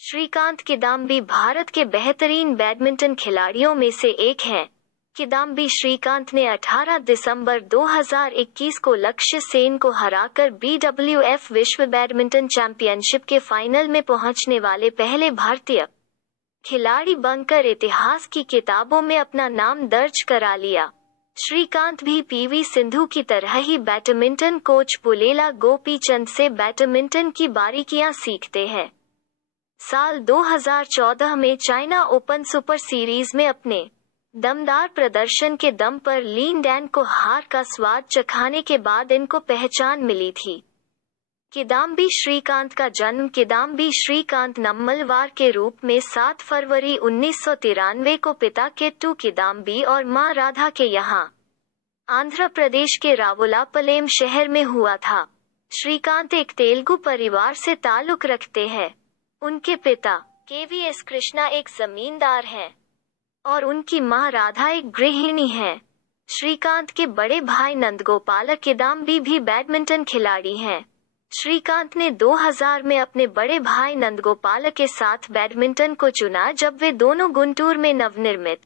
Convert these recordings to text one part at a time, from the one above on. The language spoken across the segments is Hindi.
श्रीकांत किदाम्बी भारत के बेहतरीन बैडमिंटन खिलाड़ियों में से एक हैं। किदाम्बी श्रीकांत ने 18 दिसंबर 2021 को लक्ष्य सेन को हराकर BWF विश्व बैडमिंटन चैंपियनशिप के फाइनल में पहुंचने वाले पहले भारतीय खिलाड़ी बनकर इतिहास की किताबों में अपना नाम दर्ज करा लिया। श्रीकांत भी PV सिंधु की तरह ही बैडमिंटन कोच पुलेला गोपीचंद से बैडमिंटन की बारीकियां सीखते हैं। साल 2014 में चाइना ओपन सुपर सीरीज में अपने दमदार प्रदर्शन के दम पर लीन डैन को हार का स्वाद चखाने के बाद इनको पहचान मिली थी। किदाम्बी श्रीकांत का जन्म किदाम्बी श्रीकांत नम्मलवार के रूप में 7 फरवरी 1993 को पिता किट्टू किदाम्बी और मां राधा के यहाँ आंध्र प्रदेश के रावुलापलेम शहर में हुआ था। श्रीकांत एक तेलुगु परिवार से ताल्लुक रखते हैं। उनके पिता KVS कृष्णा एक जमींदार हैं और उनकी मां राधा एक गृहिणी हैं। श्रीकांत के बड़े भाई नंदगोपाल किदाम्बी भी बैडमिंटन खिलाड़ी हैं। श्रीकांत ने 2000 में अपने बड़े भाई नंदगोपाल के साथ बैडमिंटन को चुना जब वे दोनों गुंटूर में नवनिर्मित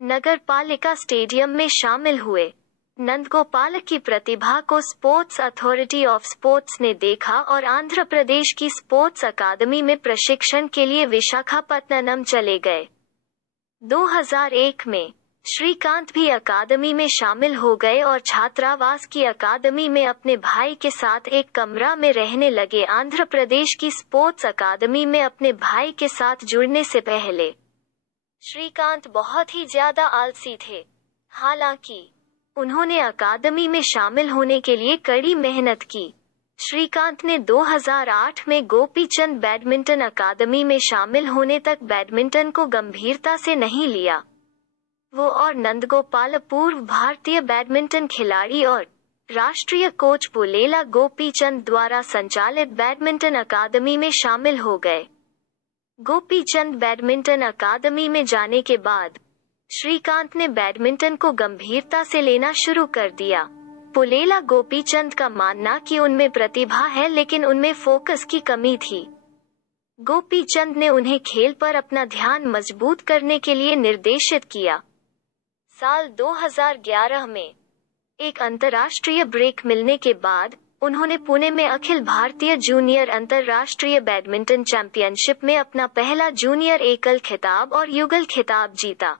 नगर पालिका स्टेडियम में शामिल हुए। नंदगोपाल की प्रतिभा को स्पोर्ट्स अथॉरिटी ऑफ स्पोर्ट्स ने देखा और आंध्र प्रदेश की स्पोर्ट्स अकादमी में प्रशिक्षण के लिए विशाखापत्तनम चले गए। 2001 में श्रीकांत भी अकादमी में शामिल हो गए और छात्रावास की अकादमी में अपने भाई के साथ एक कमरा में रहने लगे। आंध्र प्रदेश की स्पोर्ट्स अकादमी में अपने भाई के साथ जुड़ने से पहले श्रीकांत बहुत ही ज्यादा आलसी थे। हालांकि उन्होंने अकादमी में शामिल होने के लिए कड़ी मेहनत की। श्रीकांत ने 2008 में गोपीचंद बैडमिंटन अकादमी में शामिल होने तक बैडमिंटन को गंभीरता से नहीं लिया। वो और नंदगोपाल पूर्व भारतीय बैडमिंटन खिलाड़ी और राष्ट्रीय कोच पुलेला गोपीचंद द्वारा संचालित बैडमिंटन अकादमी में शामिल हो गए। गोपीचंद बैडमिंटन अकादमी में जाने के बाद श्रीकांत ने बैडमिंटन को गंभीरता से लेना शुरू कर दिया। पुलेला गोपीचंद का मानना कि उनमें प्रतिभा है लेकिन उनमें फोकस की कमी थी। गोपीचंद ने उन्हें खेल पर अपना ध्यान मजबूत करने के लिए निर्देशित किया। साल 2011 में एक अंतर्राष्ट्रीय ब्रेक मिलने के बाद उन्होंने पुणे में अखिल भारतीय जूनियर अंतर्राष्ट्रीय बैडमिंटन चैंपियनशिप में अपना पहला जूनियर एकल खिताब और युगल खिताब जीता।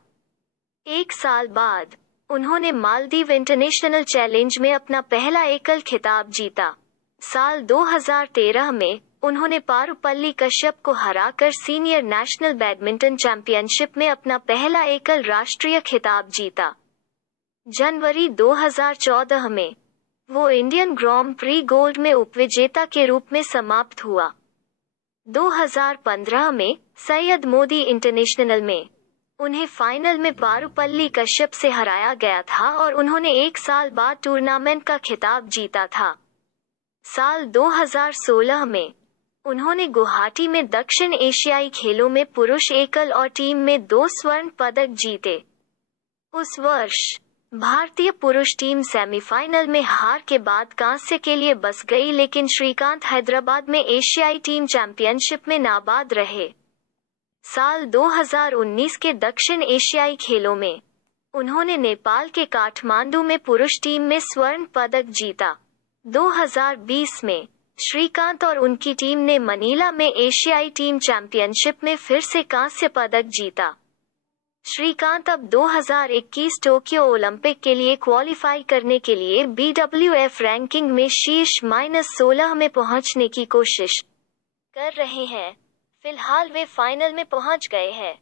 एक साल बाद उन्होंने मालदीव इंटरनेशनल चैलेंज में अपना पहला एकल खिताब जीता। साल 2013 में उन्होंने पारुपल्ली कश्यप को हराकर सीनियर नेशनल बैडमिंटन चैंपियनशिप में अपना पहला एकल राष्ट्रीय खिताब जीता। जनवरी 2014 में वो इंडियन ग्रां प्री गोल्ड में उपविजेता के रूप में समाप्त हुआ। 2015 में सैयद मोदी इंटरनेशनल में उन्हें फाइनल में पारुपल्ली कश्यप से हराया गया था और उन्होंने एक साल बाद टूर्नामेंट का खिताब जीता था। साल 2016 में उन्होंने गुवाहाटी में दक्षिण एशियाई खेलों में पुरुष एकल और टीम में 2 स्वर्ण पदक जीते। उस वर्ष भारतीय पुरुष टीम सेमीफाइनल में हार के बाद कांस्य के लिए बस गई, लेकिन श्रीकांत हैदराबाद में एशियाई टीम चैंपियनशिप में नाबाद रहे। साल 2019 के दक्षिण एशियाई खेलों में उन्होंने नेपाल के काठमांडू में पुरुष टीम में स्वर्ण पदक जीता। 2020 में श्रीकांत और उनकी टीम ने मनीला में एशियाई टीम चैंपियनशिप में फिर से कांस्य पदक जीता। श्रीकांत अब 2021 टोक्यो ओलंपिक के लिए क्वालिफाई करने के लिए BWF रैंकिंग में शीर्ष -16 में पहुंचने की कोशिश कर रहे हैं। फिलहाल वे फाइनल में पहुंच गए हैं।